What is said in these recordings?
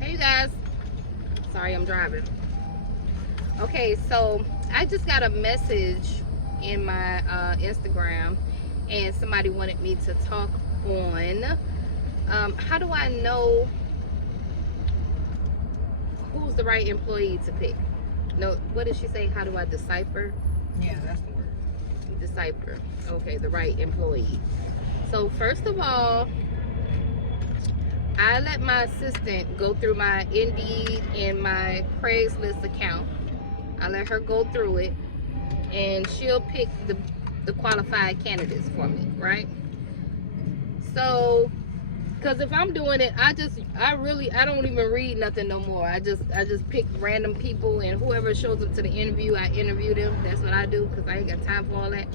Hey you guys, sorry I'm driving. Okay, so I just got a message in my Instagram, and somebody wanted me to talk on how do I know who's the right employee to pick? No, what did she say? How do I decipher? Yeah, that's the word. Decipher. Okay, the right employee. So first of all, I let my assistant go through my Indeed and my Craigslist account. I let her go through it, and she'll pick the qualified candidates for me, right? So, because if I'm doing it, I don't even read nothing no more. I just pick random people, and whoever shows up to the interview, I interview them. That's what I do, because I ain't got time for all that.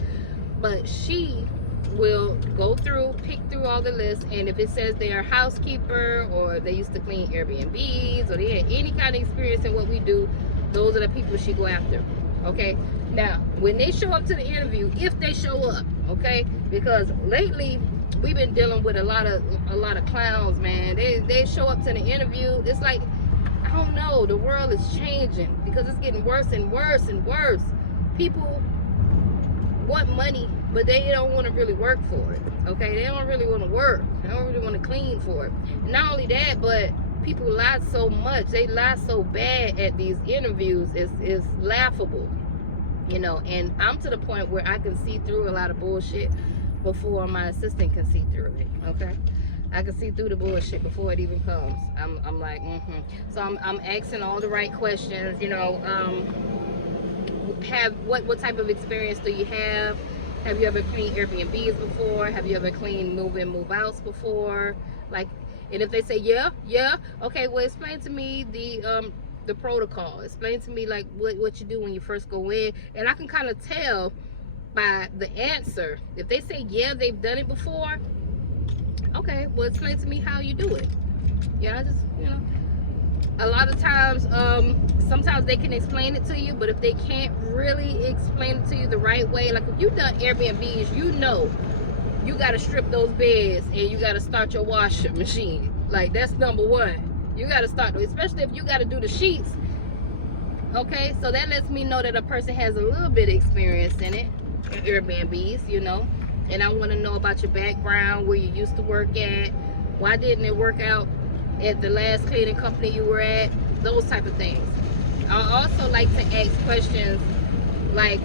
But she will go through, pick through all the lists, and if it says they're a housekeeper, or they used to clean Airbnbs, or they had any kind of experience in what we do, those are the people she go after. Okay, now when they show up to the interview, if they show up, okay, because lately we've been dealing with a lot of clowns, man. They show up to the interview, it's like, I don't know, the world is changing, because it's getting worse and worse and worse. People want money, but they don't want to really work for it. Okay, they don't really want to work. They don't really want to clean for it. And not only that, but people lie so much. They lie so bad at these interviews. It's laughable, you know. And I'm to the point where I can see through a lot of bullshit before my assistant can see through it. Okay, I can see through the bullshit before it even comes. I'm like, So I'm asking all the right questions, you know. What type of experience do you have? Have you ever cleaned Airbnbs before? Have you ever cleaned move-in, move-outs before? Like, and if they say yeah, okay, well, explain to me the protocol. Explain to me like what you do when you first go in, and I can kind of tell by the answer. If they say yeah, they've done it before, okay, well, explain to me how you do it. Yeah, I just, you know, a lot of times, sometimes they can explain it to you, but if they can't really explain it to you the right way, like if you've done Airbnbs, you know you got to strip those beds and you got to start your washer machine. Like, that's number one. You got to start, especially if you got to do the sheets. Okay, so that lets me know that a person has a little bit of experience in it, in Airbnbs, you know. And I want to know about your background, where you used to work at, why didn't it work out at the last cleaning company you were at, those type of things. I also like to ask questions like,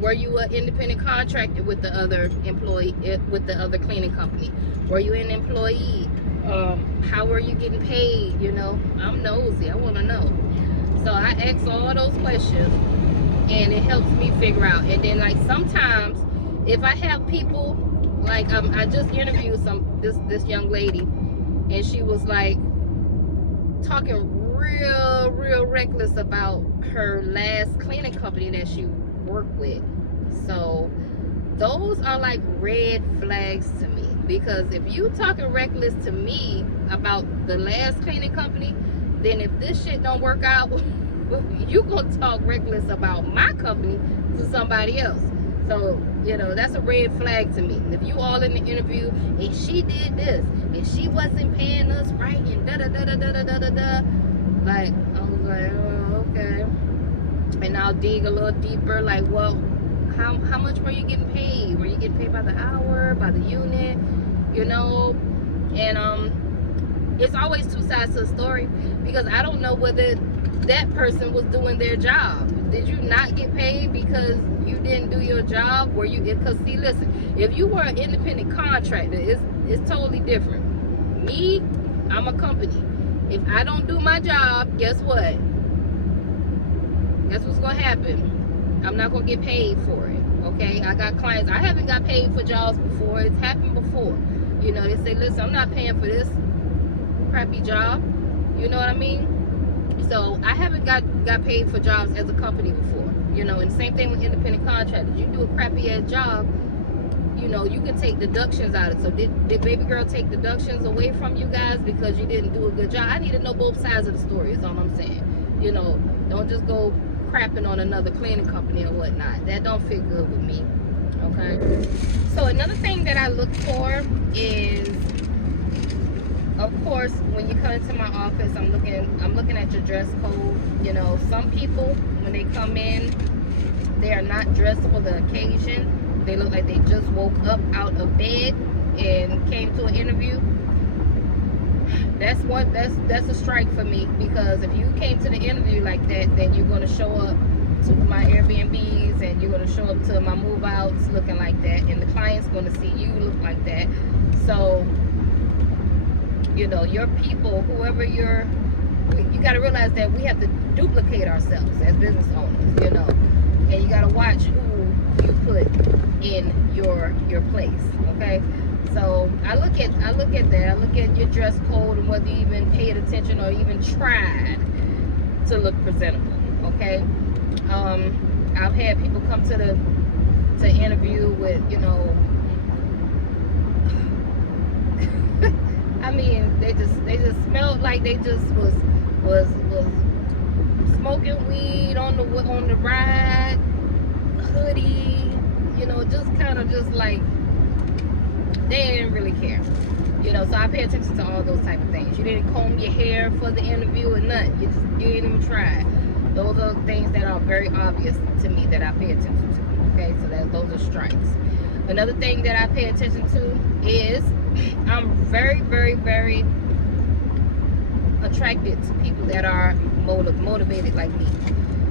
were you an independent contractor with the other employee, with the other cleaning company? Were you an employee? How were you getting paid? You know, I'm nosy, I want to know. So I ask all those questions, and it helps me figure out. And then, like, sometimes if I have people, like, I just interviewed this young lady, and she was like talking real reckless about her last cleaning company that she worked with. So those are like red flags to me, because if you talking reckless to me about the last cleaning company, then if this shit don't work out, you gonna talk reckless about my company to somebody else. So, you know, that's a red flag to me. If you all in the interview and she did this and she wasn't paying us right and da-da-da-da-da-da-da-da, like, I was like, oh, okay. And I'll dig a little deeper, like, well, how much were you getting paid? Were you getting paid by the hour, by the unit, you know? And it's always two sides to the story, because I don't know whether that person was doing their job. Did you not get paid because you didn't do your job? Were you, because see, listen, if you were an independent contractor, it's totally different. Me, I'm a company. If I don't do my job, guess what? Guess what's gonna happen? I'm not gonna get paid for it. Okay, I got clients, I haven't got paid for jobs before. It's happened before. You know, they say, listen, I'm not paying for this crappy job. You know what I mean? So I haven't got paid for jobs as a company before. You know, and the same thing with independent contractors. You do a crappy ass job, you know, you can take deductions out of it. So did baby girl take deductions away from you guys because you didn't do a good job? I need to know both sides of the story, is all I'm saying. You know, don't just go crapping on another cleaning company or whatnot. That don't feel good with me. Okay. So another thing that I look for is, of course, when you come into my office, I'm looking at your dress code. You know, some people, when they come in, they are not dressed for the occasion. They look like they just woke up out of bed and came to an interview. That's a strike for me, because if you came to the interview like that, then you're going to show up to my Airbnbs and you're going to show up to my move outs looking like that, and the client's going to see you look like that. So, you know, your people, whoever you got to realize that we have to duplicate ourselves as business owners, you know, and you got to watch who you put in your place, okay? So I look at that. I look at your dress code and whether you even paid attention or even tried to look presentable, okay? I've had people come to interview with, you know, I mean, they just smelled like they just was smoking weed on the ride, hoodie, you know, just kind of just like they didn't really care, you know. So I pay attention to all those type of things. You didn't comb your hair for the interview or nothing. You didn't even try. Those are things that are very obvious to me that I pay attention to. Okay, so those are strikes. Another thing that I pay attention to is I'm very, very, very attracted to people that are motivated like me.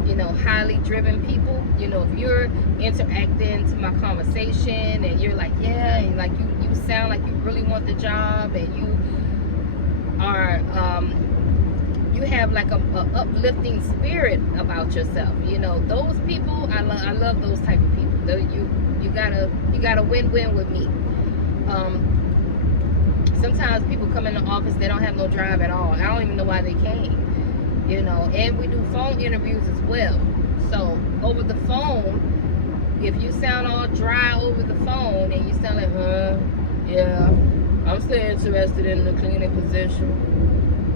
You know, highly driven people. You know, if you're interacting to my conversation and you're like, yeah, and like you sound like you really want the job, and you are you have like a uplifting spirit about yourself. You know, those people, I love those type of people. You gotta win-win with me. Sometimes people come in the office, they don't have no drive at all. I don't even know why they came. You know, and we do phone interviews as well. So over the phone, if you sound all dry over the phone and you sound like, yeah, I'm still interested in the cleaning position.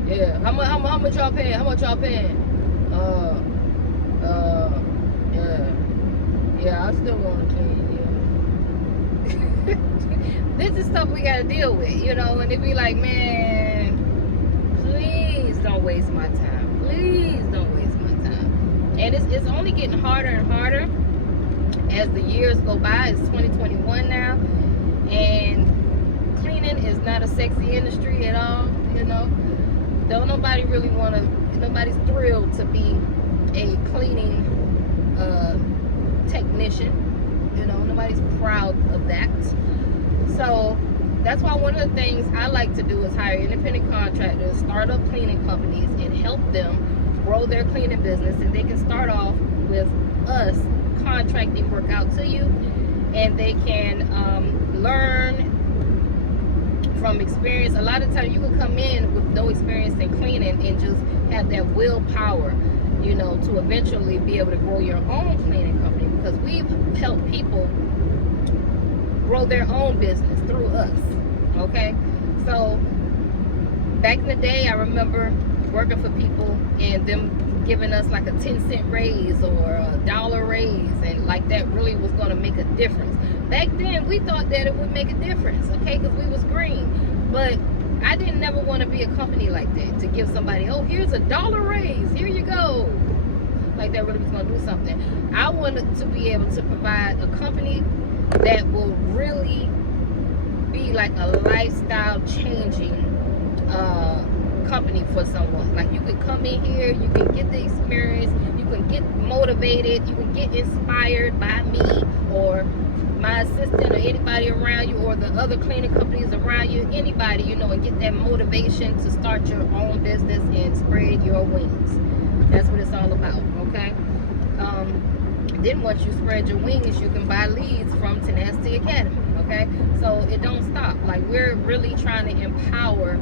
Yeah, how much y'all paying? How much y'all paying? Yeah, I still want to clean. Yeah. This is stuff we gotta deal with, you know. And they be like, man, please don't waste my time. Please don't waste my time. And it's only getting harder and harder as the years go by. It's 2021 now, and cleaning is not a sexy industry at all. You know, nobody's thrilled to be a cleaning technician. You know, nobody's proud of that. So that's why one of the things I like to do is hire independent contractors, start up cleaning companies, and help them grow their cleaning business. And they can start off with us contracting work out to you, and they can learn from experience. A lot of times you can come in with no experience in cleaning and just have that willpower, you know, to eventually be able to grow your own cleaning company, because we've helped people grow their own business through us. Okay, so back in the day, I remember working for people and them giving us like a 10-cent raise or a $1 raise, and like that really was going to make a difference. Back then we thought that it would make a difference, okay, because we was green. But I didn't never want to be a company like that, to give somebody, oh, here's a $1 raise, here you go, like that really was going to do something. I wanted to be able to provide a company that will really be like a lifestyle changing company for someone. Like, you could come in here, you can get the experience, you can get motivated, you can get inspired by me or my assistant or anybody around you, or the other cleaning companies around you, anybody, you know, and get that motivation to start your own business and spread your wings. That's what it's all about, okay? Then once you spread your wings, you can buy leads from Tenacity Academy, okay? So it don't stop. Like, we're really trying to empower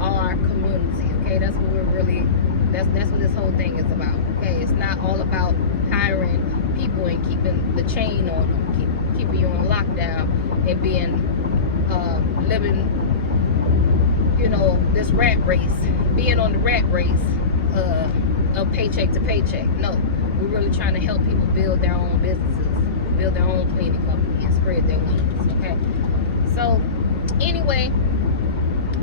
our community, okay? That's what we're really, that's what this whole thing is about, okay? It's not all about hiring people and keeping the chain on them, keeping you on lockdown and being, living, you know, this rat race, being on the rat race of paycheck to paycheck. No. We're really trying to help people build their own businesses, build their own cleaning company, and spread their wings, okay? So, anyway,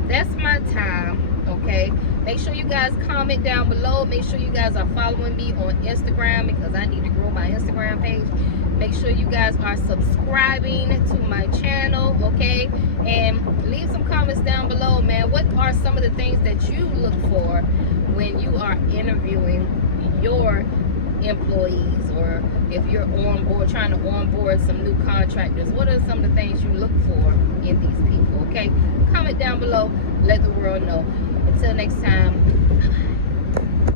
that's my time. Okay, make sure you guys comment down below. Make sure you guys are following me on Instagram, because I need to grow my Instagram page. Make sure you guys are subscribing to my channel, okay? And leave some comments down below, man. What are some of the things that you look for when you are interviewing your employees, or if you're on board, trying to onboard some new contractors? What are some of the things you look for in these people? Okay, comment down below, let the world know. Until next time.